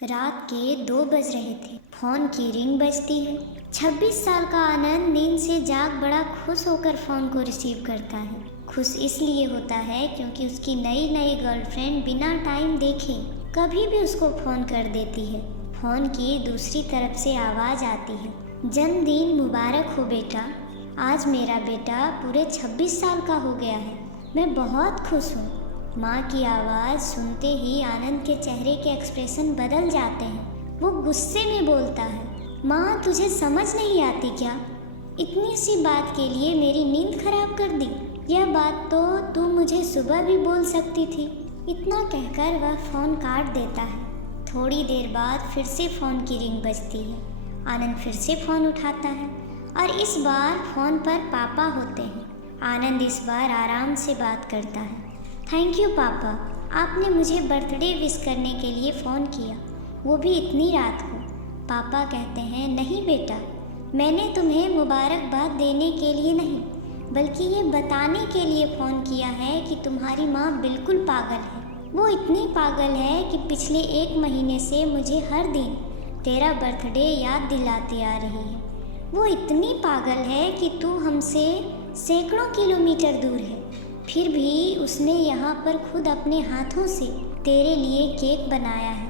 रात के 2 बज रहे थे। फोन की रिंग बजती है। 26 साल का आनंद नींद से जाग बड़ा खुश होकर फोन को रिसीव करता है। खुश इसलिए होता है क्योंकि उसकी नई नई गर्लफ्रेंड बिना टाइम देखे कभी भी उसको फोन कर देती है। फोन की दूसरी तरफ से आवाज़ आती है, जन्मदिन मुबारक हो बेटा, आज मेरा बेटा पूरे 26 साल का हो गया है, मैं बहुत खुश हूँ। माँ की आवाज़ सुनते ही आनंद के चेहरे के एक्सप्रेशन बदल जाते हैं। वो गुस्से में बोलता है, माँ तुझे समझ नहीं आती क्या? इतनी सी बात के लिए मेरी नींद खराब कर दी। यह बात तो तू मुझे सुबह भी बोल सकती थी। इतना कहकर वह फ़ोन काट देता है। थोड़ी देर बाद फिर से फ़ोन की रिंग बजती है। आनंद फिर से फ़ोन उठाता है और इस बार फ़ोन पर पापा होते हैं। आनंद इस बार आराम से बात करता है। थैंक यू पापा, आपने मुझे बर्थडे विश करने के लिए फ़ोन किया, वो भी इतनी रात को। पापा कहते हैं, नहीं बेटा, मैंने तुम्हें मुबारकबाद देने के लिए नहीं बल्कि ये बताने के लिए फ़ोन किया है कि तुम्हारी माँ बिल्कुल पागल है। वो इतनी पागल है कि पिछले 1 महीने से मुझे हर दिन तेरा बर्थडे याद दिलाती आ रही है। वो इतनी पागल है कि तू हमसे सैकड़ों किलोमीटर दूर है, फिर भी उसने यहाँ पर खुद अपने हाथों से तेरे लिए केक बनाया है।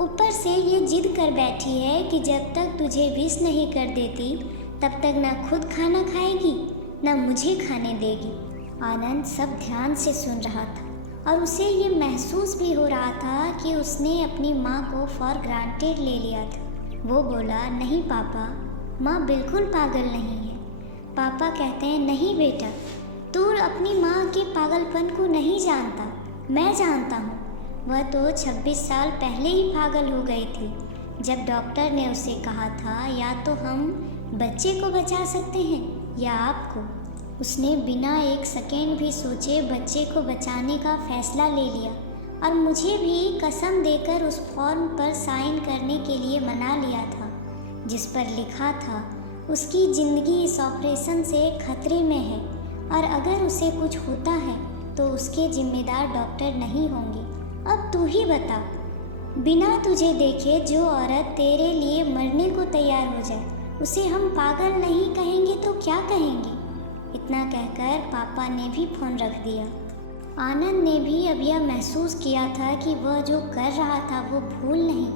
ऊपर से ये जिद कर बैठी है कि जब तक तुझे विश नहीं कर देती तब तक ना खुद खाना खाएगी ना मुझे खाने देगी। आनंद सब ध्यान से सुन रहा था और उसे ये महसूस भी हो रहा था कि उसने अपनी माँ को फॉर ग्रांटेड ले लिया था। वो बोला, नहीं पापा, माँ बिल्कुल पागल नहीं है। पापा कहते हैं, नहीं बेटा, तू अपनी माँ के पागलपन को नहीं जानता, मैं जानता हूँ। वह तो 26 साल पहले ही पागल हो गई थी जब डॉक्टर ने उसे कहा था या तो हम बच्चे को बचा सकते हैं या आपको। उसने बिना 1 सेकेंड भी सोचे बच्चे को बचाने का फैसला ले लिया और मुझे भी कसम देकर उस फॉर्म पर साइन करने के लिए मना लिया था जिस पर लिखा था उसकी ज़िंदगी इस ऑपरेशन से खतरे में है और अगर उसे कुछ होता है तो उसके जिम्मेदार डॉक्टर नहीं होंगे। अब तू ही बता, बिना तुझे देखे जो औरत तेरे लिए मरने को तैयार हो जाए उसे हम पागल नहीं कहेंगे तो क्या कहेंगे? इतना कहकर पापा ने भी फ़ोन रख दिया। आनंद ने भी अब यह महसूस किया था कि वह जो कर रहा था वो भूल नहीं,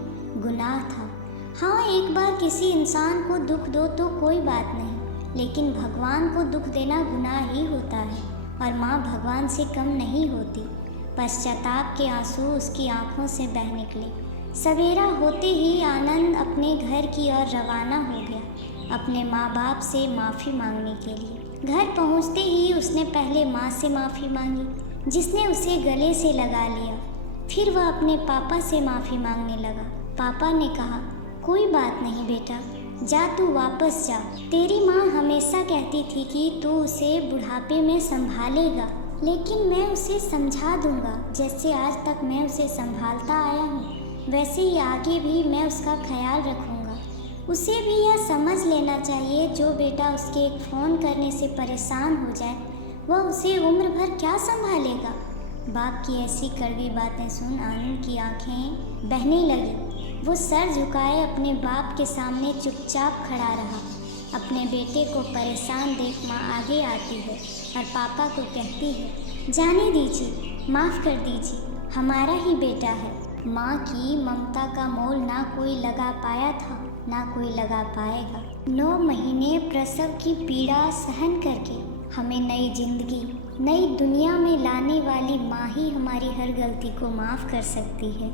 गुनाह था। हाँ, एक बार किसी इंसान को दुख दो तो कोई बात नहीं, लेकिन भगवान को दुख देना गुनाह ही होता है और माँ भगवान से कम नहीं होती। पश्चाताप के आंसू उसकी आंखों से बह निकले। सवेरा होते ही आनंद अपने घर की ओर रवाना हो गया अपने माँ बाप से माफ़ी मांगने के लिए। घर पहुँचते ही उसने पहले माँ से माफ़ी मांगी जिसने उसे गले से लगा लिया। फिर वह अपने पापा से माफ़ी मांगने लगा। पापा ने कहा, कोई बात नहीं बेटा, जा तू वापस जा। तेरी माँ हमेशा कहती थी कि तू उसे बुढ़ापे में संभालेगा, लेकिन मैं उसे समझा दूंगा। जैसे आज तक मैं उसे संभालता आया हूँ वैसे ही आगे भी मैं उसका ख्याल रखूँगा। उसे भी यह समझ लेना चाहिए जो बेटा उसके एक फ़ोन करने से परेशान हो जाए वह उसे उम्र भर क्या संभालेगा। बाप की ऐसी कड़वी बातें सुन आनंद की आंखें बहने लगी। वो सर झुकाए अपने बाप के सामने चुपचाप खड़ा रहा। अपने बेटे को परेशान देख माँ आगे आती है और पापा को कहती है, जाने दीजिए, माफ़ कर दीजिए, हमारा ही बेटा है। माँ की ममता का मोल ना कोई लगा पाया था ना कोई लगा पाएगा। 9 महीने प्रसव की पीड़ा सहन करके हमें नई जिंदगी नई दुनिया में लाने वाली माँ ही हमारी हर गलती को माफ़ कर सकती है।